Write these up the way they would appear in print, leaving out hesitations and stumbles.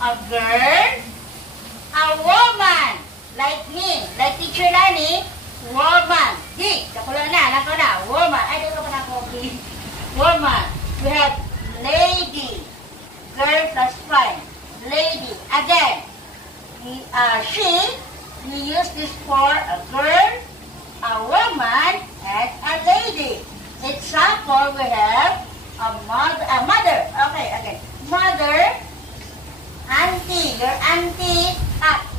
a girl, a woman. Like me, like Teacher Lani, woman. Di, kakulang na, lang ko na, woman. Ay, dito ko na copy. Woman. We have lady. Girl plus friend. Lady. Again, she, we use this for a girl, a woman, and a lady. Example, we have a mother. Okay, again. Mother, auntie, your auntie,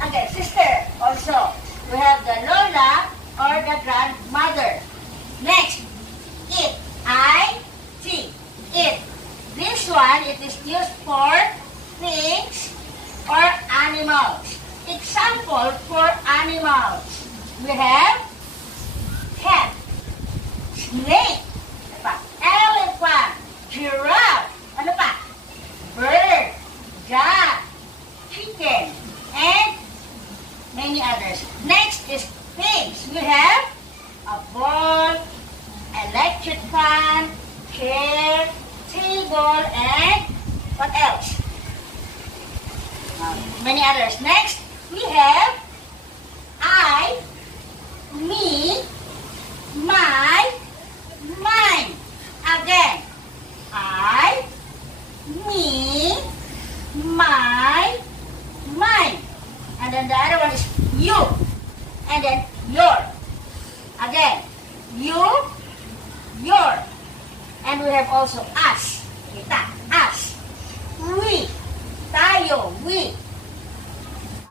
again, sister also. We have the Lola or the grandmother. Next, it, I-T, it. This one, it is used for things or animals. Example for animals. We have cat, snake, elephant, giraffe, ano pa? Bird, duck, chicken, and many others. Next is things. We have a ball, electric fan, chair, table, and what else? Many others. Next, we have I, me, my, mine. Again, I, me, my, mine. And then the other one is you. And then your. Again, you, your. And we have also us. Kita, us. We, tayo, we.